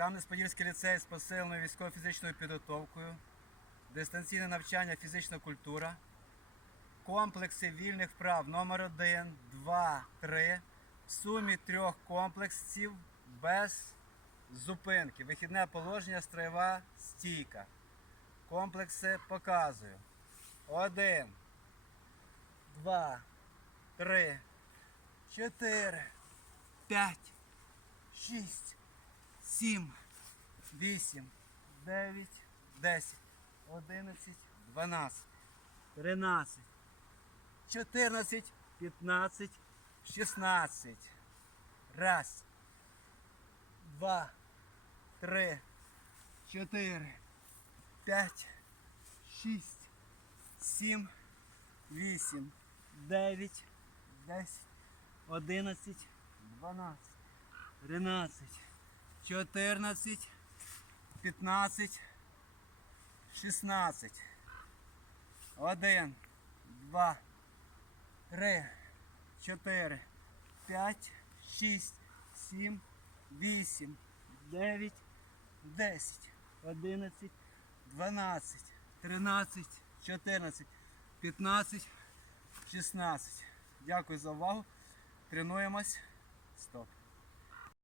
Кам'янець-Подільський ліцей з посиленою військово-фізичною підготовкою, дистанційне навчання фізична культура, комплекси вільних вправ номер 1, 2, 3, в сумі трьох комплексів без зупинки. Вихідне положення, строєва стійка. Комплекси показую. Один, два, три, чотири, п'ять, шість, сім, вісім, дев'ять, десять, одинадцять, дванадцять, тринадцять, чотирнадцять, п'ятнадцять, шістнадцять. Раз, два, три, чотири, п'ять, шість, сім, вісім, дев'ять, десять, одинадцять, дванадцять, тринадцять, чотирнадцять, п'ятнадцять, шістнадцять. Один, два, три, чотири, п'ять, шість, сім, вісім, дев'ять, десять, одинадцять, дванадцять, тринадцять, чотирнадцять, п'ятнадцять, шістнадцять. Дякую за увагу. Тренуємось.